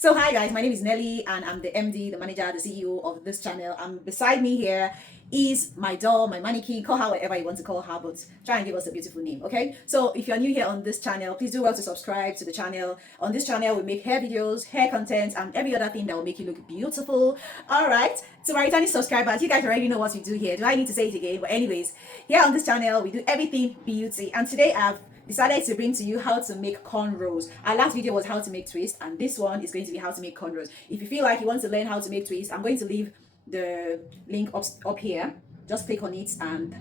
So hi guys, my name is Nelly and I'm the MD, the manager, the CEO of this channel. And beside me here is my doll, my mannequin, call her whatever you want to call her, but try and give us a beautiful name, okay? So if you're new here on this channel, please do well to subscribe to the channel. On this channel, we make hair videos, hair content, and every other thing that will make you look beautiful. All right, so my returning subscribers, you guys already know what we do here. Do I need to say it again? But anyways, here on this channel, we do everything beauty. And today I've decided to bring to you how to make cornrows. Our last video was how to make twists, and this one is going to be how to make cornrows. If you feel like you want to learn how to make twists, I'm going to leave the link up here. Just click on it and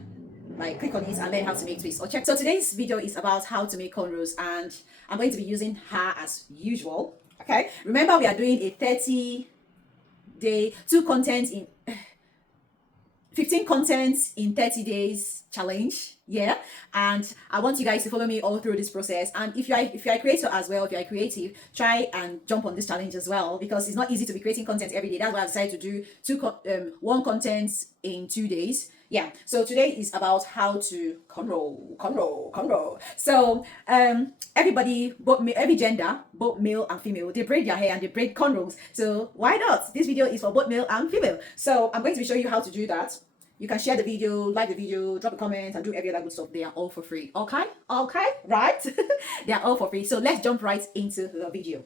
learn how to make twists or check. So today's video is about how to make cornrows, and I'm going to be using her as usual. Okay, remember we are doing a 30-day 15 contents in 30 days challenge. Yeah, and I want you guys to follow me all through this process. And if you're a creator as well, if you're creative, try and jump on this challenge as well, because it's not easy to be creating content every day. That's why I decided to do one content in 2 days. Yeah, so today is about how to cornrow. So everybody, every gender, both male and female, they braid their hair and they braid cornrows. So why not? This video is for both male and female. So I'm going to be showing you how to do that. You can share the video, like the video, drop a comment, and do every other good stuff. They are all for free. Okay, right? They are all for free. So let's jump right into the video.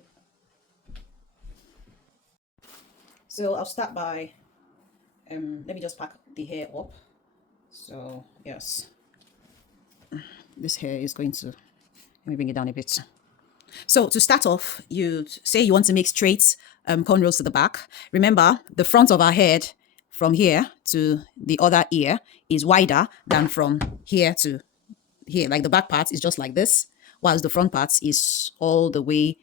So I'll start by let me just pack the hair up. So yes, this hair is going to, let me bring it down a bit. So to start off, you say you want to make straight cornrows to the back. Remember, the front of our head from here to the other ear is wider than from here to here. Like the back part is just like this, whilst the front part is all the way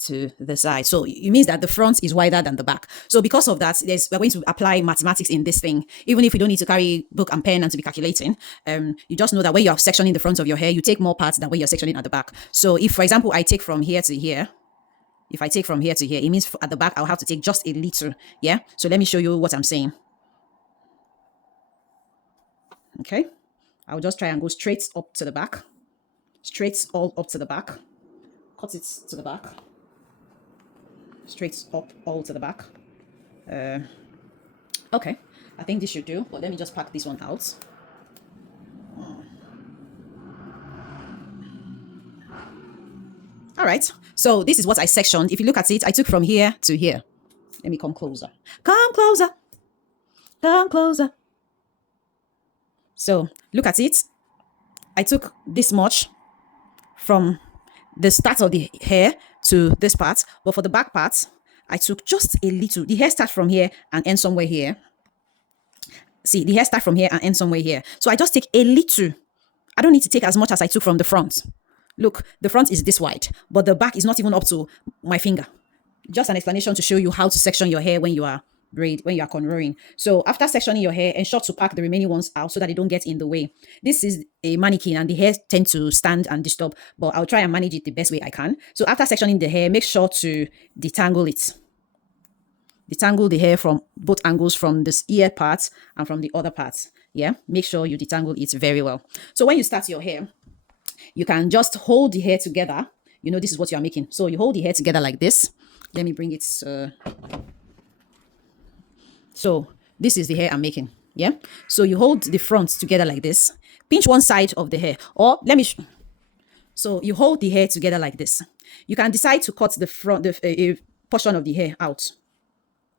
to the side. So it means that the front is wider than the back. So because of that, we're going to apply mathematics in this thing. Even if you don't need to carry book and pen and to be calculating, you just know that when you're sectioning the front of your hair, you take more parts than when you're sectioning at the back. So if, for example, I take from here to here, if I take from here to here, it means at the back, I'll have to take just a little. Yeah. So let me show you what I'm saying. Okay, I'll just try and go straight up to the back, straight all up to the back, cut it to the back, straight up all to the back. Okay, I think this should do, but let me just pack this one out. All right, so this is what I sectioned. If you look at it, I took from here to here. Let me come closer. Come closer. Come closer. So look at it. I took this much from the start of the hair to this part, but for the back part, I took just a little. The hair starts from here and ends somewhere here. See, the hair starts from here and ends somewhere here. So I just take a little. I don't need to take as much as I took from the front. Look, the front is this wide, but the back is not even up to my finger. Just an explanation to show you how to section your hair when you are cornrowing. So after sectioning your hair, ensure to pack the remaining ones out so that they don't get in the way. This is a mannequin and the hair tend to stand and disturb, but I'll try and manage it the best way I can. So after sectioning the hair, make sure to detangle it. Detangle the hair from both angles, from this ear part and from the other part. Yeah, make sure you detangle it very well. So when you start your hair, you can just hold the hair together. You know, this is what you're making. So you hold the hair together like this. Let me bring it. So this is the hair I'm making. Yeah. So you hold the front together like this. Pinch one side of the hair, or so you hold the hair together like this. You can decide to cut the front, the portion of the hair out.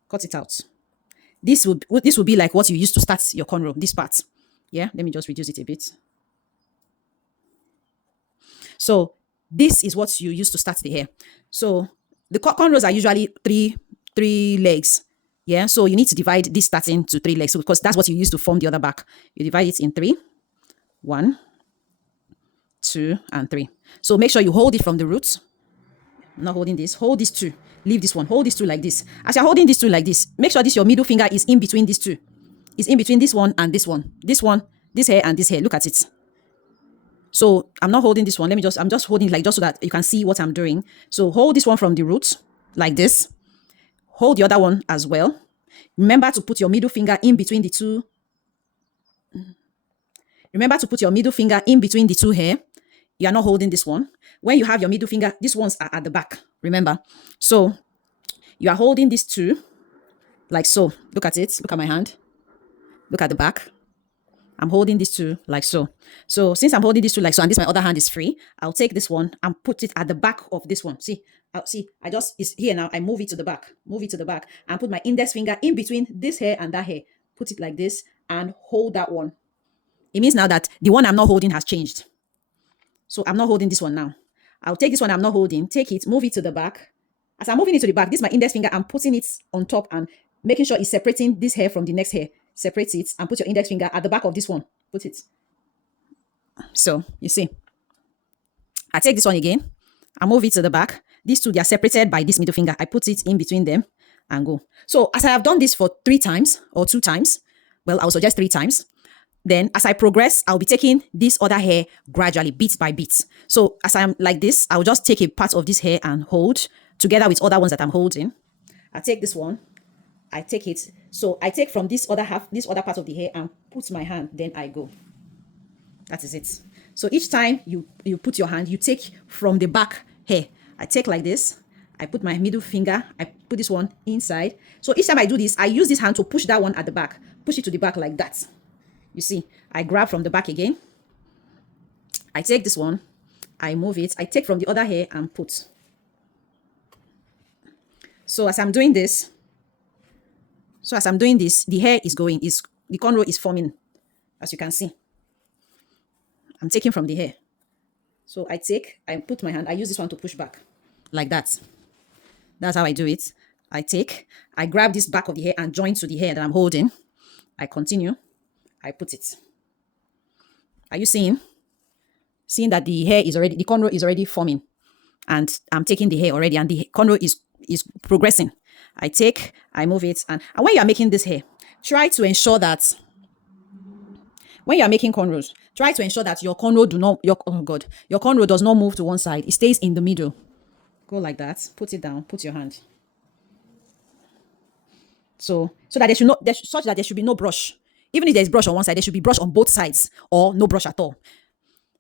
Cut it out. This will be like what you used to start your cornrow. This part. Yeah. Let me just reduce it a bit. So this is what you used to start the hair. So the cornrows are usually three legs. Yeah, so you need to divide this starting to 3 legs, because that's what you use to form the other back. You divide it in 3. 1, 2, and 3. So make sure you hold it from the roots. I'm not holding this. Hold this 2. Leave this one. Hold this 2 like this. As you're holding this 2 like this, make sure your middle finger is in between these 2. It's in between this one and this one. This one, this hair and this hair. Look at it. So I'm not holding this one. I'm just holding it like just so that you can see what I'm doing. So hold this one from the roots like this. Hold the other one as well. Remember to put your middle finger in between the two. Remember to put your middle finger in between the 2 hair. You are not holding this one. When you have your middle finger, these ones are at the back. Remember. So you are holding these two like so. Look at it. Look at my hand. Look at the back. I'm holding these two like so. So since I'm holding these two like so, and this my other hand is free, I'll take this one and put it at the back of this one. See, I just, it's here now. I move it to the back, and put my index finger in between this hair and that hair. Put it like this and hold that one. It means now that the one I'm not holding has changed. So I'm not holding this one now. I'll take this one I'm not holding, take it, move it to the back. As I'm moving it to the back, this is my index finger. I'm putting it on top and making sure it's separating this hair from the next hair. Separate it and put your index finger at the back of this one. Put it. So you see, I take this one again. I move it to the back. These two, they are separated by this middle finger. I put it in between them and go. So as I have done this for 3 times or 2 times, well, I will suggest 3 times. Then as I progress, I'll be taking this other hair gradually, bit by bit. So as I'm like this, I'll just take a part of this hair and hold together with other ones that I'm holding. I take this one. I take it. So I take from this other half, this other part of the hair and put my hand, then I go. That is it. So each time you put your hand, you take from the back hair. I take like this. I put my middle finger. I put this one inside. So each time I do this, I use this hand to push that one at the back. Push it to the back like that. You see, I grab from the back again. I take this one. I move it. I take from the other hair and put. So as I'm doing this, the hair is going, the cornrow is forming, as you can see. I'm taking from the hair. So I put my hand, I use this one to push back, like that. That's how I do it. I grab this back of the hair and join to the hair that I'm holding. I continue, I put it. Are you seeing? Seeing that the cornrow is already forming, and I'm taking the hair already, and the cornrow is progressing. I move it, and when you are making this hair, try to ensure that when you are making cornrows, try to ensure that your cornrow does not move to one side. It stays in the middle. Go like that. Put it down. Put your hand. So that there should be no brush. Even if there's brush on one side, there should be brush on both sides, or no brush at all.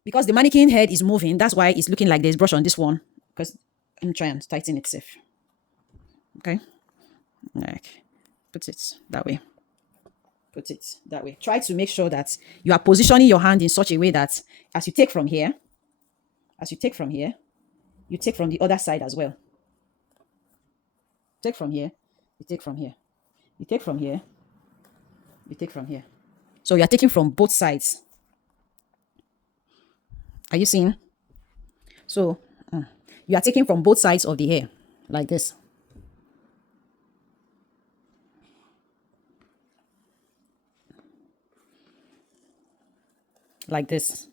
Because the mannequin head is moving, that's why it's looking like there's brush on this one. Because let me try and tighten it safe. Okay. Like, put it that way. Put it that way. Try to make sure that you are positioning your hand in such a way that as you take from here, you take from the other side as well. Take from here, you take from here. You take from here, you take from here. So you are taking from both sides. Are you seeing? So you are taking from both sides of the hair, like this. Like this.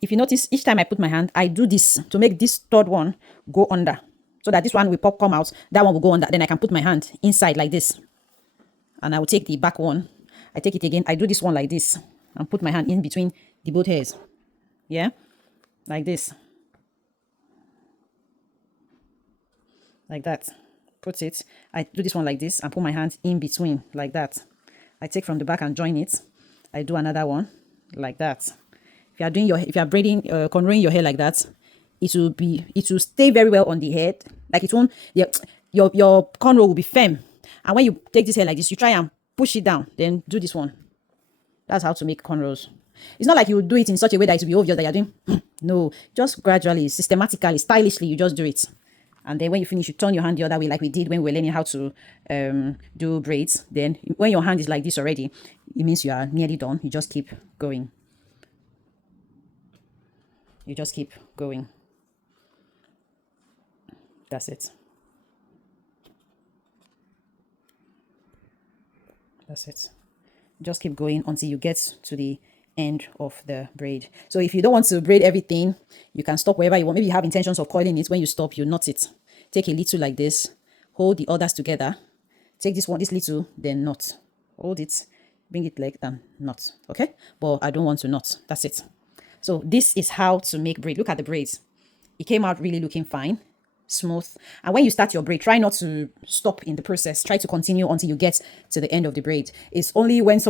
If you notice, each time I put my hand, I do this to make this third one go under, so that this one will come out, that one will go under. Then I can put my hand inside like this, and I will take the back one. I take it again. I do this one like this and put my hand in between the both hairs. Yeah, like this, like that. Put it. I do this one like this and put my hand in between like that. I take from the back and join it. I do another one like that. If you are braiding, cornrowing your hair like that, it will stay very well on the head. Like it won't, your cornrow will be firm. And when you take this hair like this, you try and push it down, then do this one. That's how to make cornrows. It's not like you do it in such a way that it will be obvious that you're doing. No, just gradually, systematically, stylishly, you just do it. And then when you finish, you turn your hand the other way, like we did when we were learning how to do braids. Then when your hand is like this already, it means you are nearly done. You just keep going. You just keep going. That's it. That's it. Just keep going until you get to the end of the braid. So if you don't want to braid everything, you can stop wherever you want. Maybe you have intentions of coiling it. When you stop, you knot it. Take a little like this. Hold the others together. Take this one, this little, then knot. Hold it. Bring it like and knot. Okay? But I don't want to knot. That's it. So this is how to make braid. Look at the braids. It came out really looking fine. smooth. And when you start your braid, try not to stop in the process. Try to continue until you get to the end of the braid. It's only when it's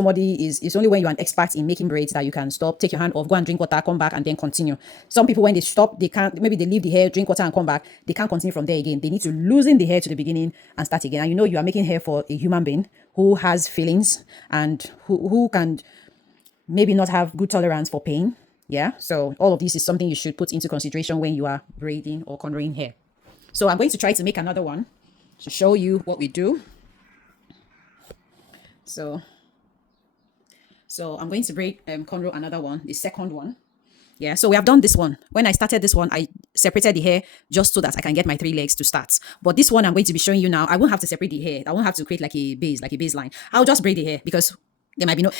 only when you're an expert in making braids that you can stop, take your hand off, go and drink water, come back, and then continue. Some people, when they stop, they can't, maybe they leave the hair, drink water, and come back. They can't continue from there again. They need to loosen the hair to the beginning and start again. And you know, you are making hair for a human being who has feelings and who can maybe not have good tolerance for pain. Yeah, so all of this is something you should put into consideration when you are braiding or cornrowing hair. So I'm going to try to make another one to show you what we do. So I'm going to braid cornrow another one, the second one. Yeah, so we have done this one. When I started this one, I separated the hair just so that I can get my 3 legs to start. But this one I'm going to be showing you now, I won't have to separate the hair. I won't have to create like a baseline. I'll just braid the hair because there might be no.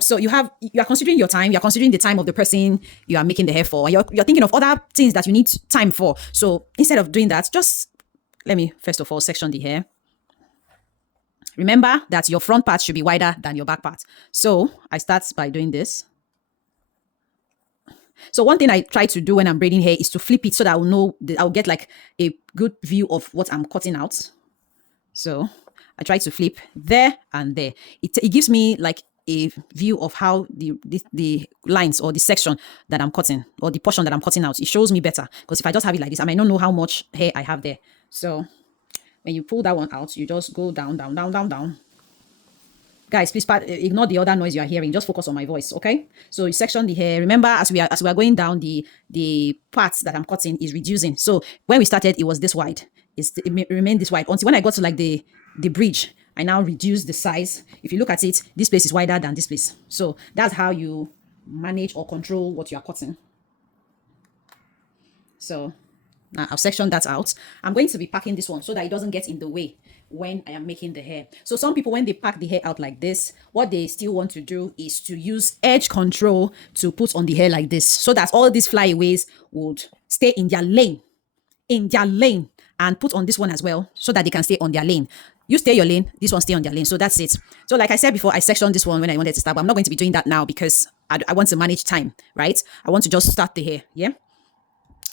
So you are considering your time. You're considering the time of the person you are making the hair for. You're thinking of other things that you need time for. So instead of doing that, just let me first of all section the hair. Remember that your front part should be wider than your back part. So I start by doing this. So one thing I try to do when I'm braiding hair is to flip it so that I'll know that I'll get like a good view of what I'm cutting out. So I try to flip there and there. It gives me like a view of how the lines or the section that I'm cutting or the portion that I'm cutting out, it shows me better. Because if I just have it like this, I might not know how much hair I have there. So when you pull that one out, you just go down, down, down, down, down. Guys, please ignore the other noise you are hearing. Just focus on my voice, okay? So you section the hair. Remember, as we are going down, the parts that I'm cutting is reducing. So when we started, it was this wide. It remained this wide until when I got to like the bridge, I now reduce the size. If you look at it, this place is wider than this place. So that's how you manage or control what you are cutting. So now I've sectioned that out. I'm going to be packing this one so that it doesn't get in the way when I am making the hair. So some people, when they pack the hair out like this, what they still want to do is to use edge control to put on the hair like this so that all these flyaways would stay in their lane. And put on this one as well so that they can stay on their lane. You stay your lane, this one stay on their lane. So that's it. So like I said before, I sectioned this one when I wanted to start, but I'm not going to be doing that now because I want to manage time, right? I want to just start the hair, yeah?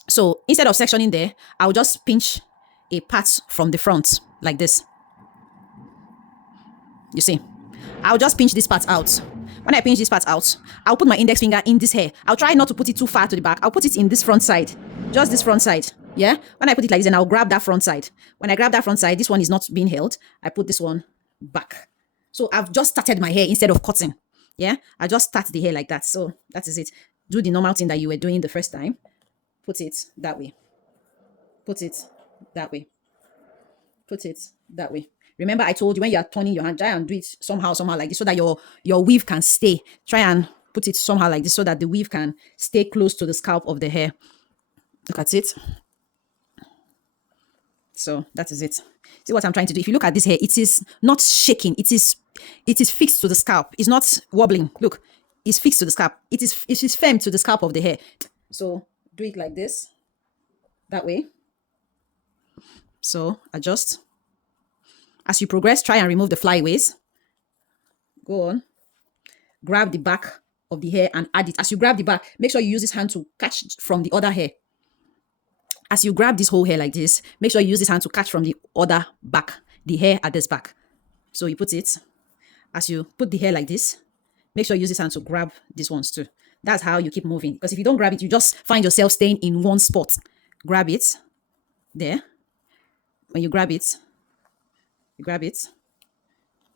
So instead of sectioning there, I'll just pinch a part from the front like this. You see? I'll just pinch this part out. When I pinch this part out, I'll put my index finger in this hair. I'll try not to put it too far to the back. I'll put it in this front side. Just this front side. Yeah? When I put it like this, and I'll grab that front side. When I grab that front side, this one is not being held. I put this one back. So I've just started my hair instead of cutting. Yeah? I just start the hair like that. So that is it. Do the normal thing that you were doing the first time. Put it that way. Put it that way. Put it that way. Remember, I told you when you are turning your hand, try and do it somehow like this so that your weave can stay. Try and put it somehow like this so that the weave can stay close to the scalp of the hair. Look at it. So that is it. See what I'm trying to do? If you look at this hair, it is not shaking. It is fixed to the scalp. It's not wobbling. Look, it's fixed to the scalp. It is firm to the scalp of the hair. So do it like this. That way. So adjust. As you progress, try and remove the flyaways. Go on. Grab the back of the hair and add it. As you grab the back, make sure you use this hand to catch from the other hair. As you grab this whole hair like this, make sure you use this hand to catch from the other back, the hair at this back. So you put it. As you put the hair like this, make sure you use this hand to grab these ones too. That's how you keep moving. Because if you don't grab it, you just find yourself staying in one spot. Grab it. There. When you grab it,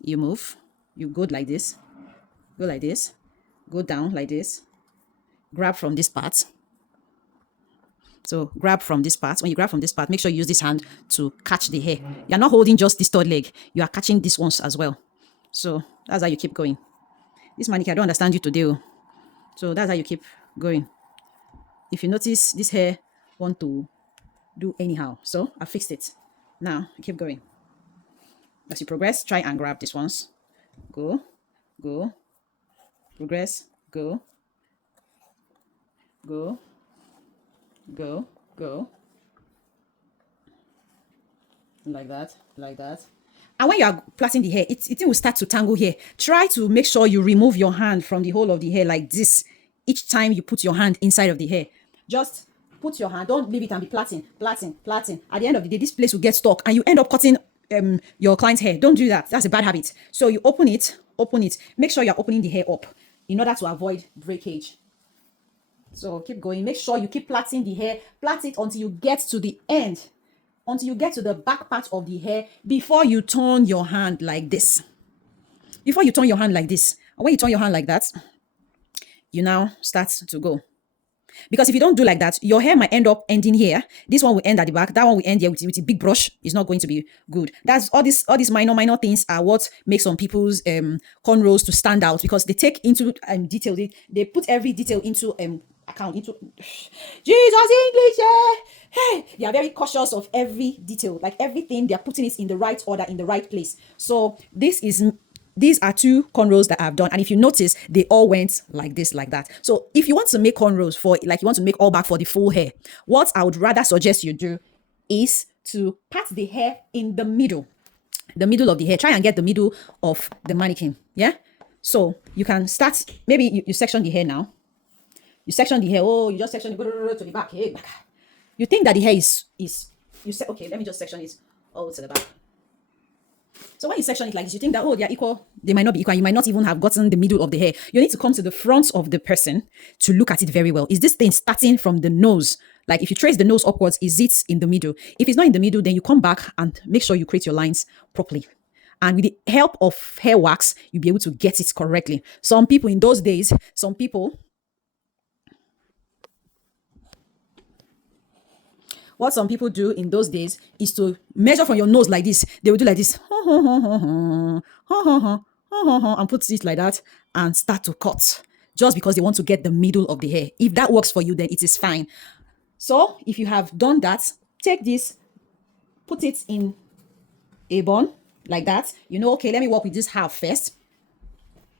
you move, you go like this, go down like this, grab from this part. So grab from this part. When you grab from this part, make sure you use this hand to catch the hair. You're not holding just this third leg, you are catching these ones as well. So that's how you keep going. This manicure, I don't understand you today. So that's how you keep going. If you notice, this hair want to do anyhow. So I fixed it. Now keep going. As you progress, try and grab these ones. Go, go, progress, go, go, go, go. Like that, like that. And when you are plaiting the hair, it will start to tangle here. Try to make sure you remove your hand from the whole of the hair like this each time you put your hand inside of the hair. Just put your hand, don't leave it and be plaiting. At the end of the day, this place will get stuck and you end up cutting your client's hair. Don't do that. That's a bad habit. So you open it. Make sure you're opening the hair up in order to avoid breakage. So keep going. Make sure you keep plaiting the hair. Plait it until you get to the end, until you get to the back part of the hair before you turn your hand like this. And when you turn your hand like that, you now start to go. Because if you don't do like that, your hair might end up ending here. This one will end at the back. That one will end here with a big brush. It's not going to be good. That's all these minor things are what makes some people's cornrows to stand out, because they take into detail. They put every detail into account, into Jesus English. Hey, they are very cautious of every detail, like everything. They are putting it in the right order, in the right place. So these are 2 cornrows that I've done. And if you notice, they all went like this, like that. So if you want to make cornrows for, like you want to make all back for the full hair, what I would rather suggest you do is to pat the hair in the middle of the hair. Try and get the middle of the mannequin. Yeah. So you can start, maybe you section the hair now. You section the hair. Oh, you just section it to the back. Hey, you think that the hair is you say, okay, let me just section it all to the back. So when you section it like this, you think that, oh, they are equal. They might not be equal. You might not even have gotten the middle of the hair. You need to come to the front of the person to look at it very well. Is this thing starting from the nose? Like if you trace the nose upwards, is it in the middle? If it's not in the middle, then you come back and make sure you create your lines properly. And with the help of hair wax, you'll be able to get it correctly. Some people in those days, what some people do in those days is to measure from your nose like this. They will do like this. And put it like that and start to cut. Just because they want to get the middle of the hair. If that works for you, then it is fine. So if you have done that, take this, put it in a bun like that. You know, okay, let me work with this half first.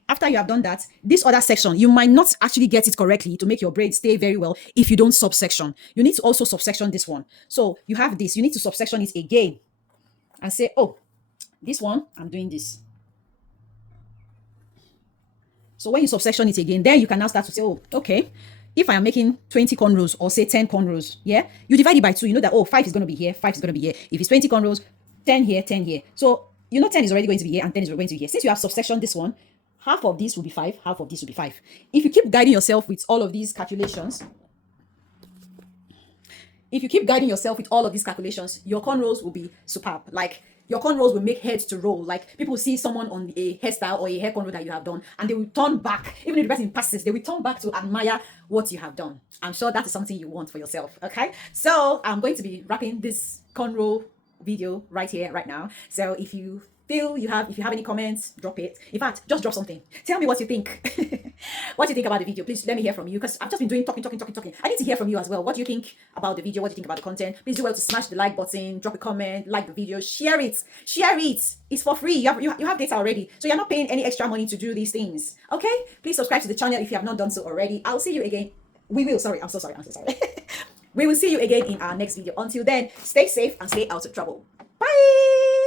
After you have done that, this other section, you might not actually get it correctly to make your braid stay very well if you don't subsection. You need to also subsection this one. So you have this, you need to subsection it again and say, oh, this one, I'm doing this. So when you subsection it again, then you can now start to say, oh, okay, if I am making 20 cornrows or say 10 cornrows, yeah, you divide it by 2. You know that, oh, 5 is going to be here, 5 is going to be here. If it's 20 cornrows, 10 here, 10 here. So you know 10 is already going to be here and 10 is going to be here. Since you have subsection this one, half of this will be 5, half of this will be 5. If you keep guiding yourself with all of these calculations, your cornrows will be superb. Like your cornrows will make heads to roll. Like people see someone on a hairstyle or a hair cornrow that you have done, and they will turn back. Even if the person passes, they will turn back to admire what you have done. I'm sure that is something you want for yourself. Okay, so I'm going to be wrapping this cornrow video right here, right now. So if you have any comments, drop it. In fact, just drop something. Tell me what you think. What you think about the video. Please let me hear from you, because I've just been doing talking. I need to hear from you as well. What do you think about the video? What do you think about the content? Please do well to smash the like button, drop a comment, like the video, share it. It's for free. You have data already, so you're not paying any extra money to do these things. Okay, please subscribe to the channel if you have not done so already. I'll see you again. I'm so sorry. We will see you again in our next video. Until then, stay safe and stay out of trouble. Bye.